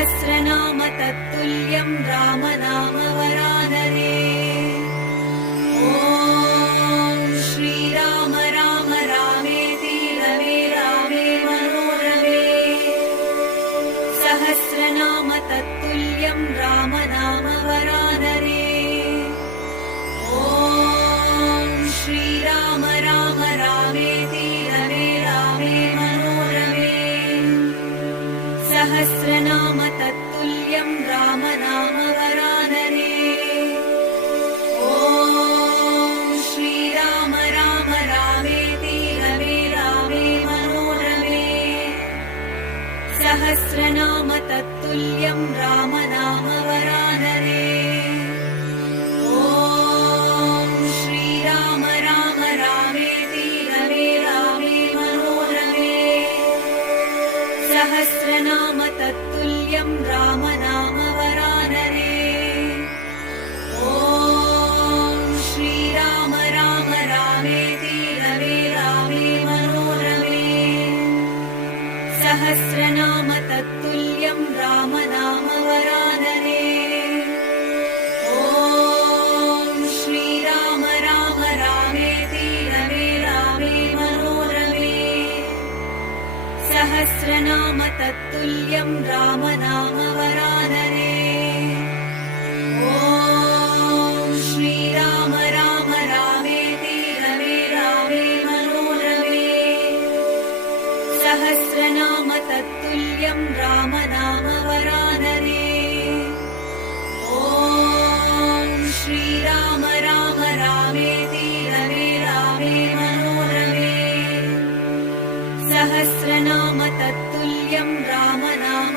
सहस्रनाम तत्तुल्यं रामनाम वरानने। ॐ श्रीराम राम रामेति रमे रामे मनोरमे। सहस्रनाम तत्तुल्यं रामनाम वरानने। ॐ श्रीराम राम रामेति रमे रामे मनोरमे। सहस्रनाम तत्तुल्यं रामनाम वरानने। ॐ श्रीराम राम रामेति रमे रामे मनोरमे। सहस्रनाम तत्तुल्यं रामनाम वरानने। ॐ श्रीराम राम रामेति रमे रामे मनोरमे। सहस्रनाम तत्तुल्यं रामनाम वरानने। ॐ श्रीराम राम रामेति रमे रामे मनोरमे। सहस्रनाम तत्तुल्यं रामनाम वरानने। ॐ श्रीराम राम रामेति रमे रामे मनोरमे। सहस्रनाम तत्तुल्यं रामनाम वरानने। ॐ श्रीराम राम रामेति रमे रामे मनोरमे। सहस्रनाम तत्तुल्यं रामनाम वरानने। ॐ श्रीराम राम रामेति रमे रामे मनोरमे। सहस्रनाम तत्तुल्यं रामनाम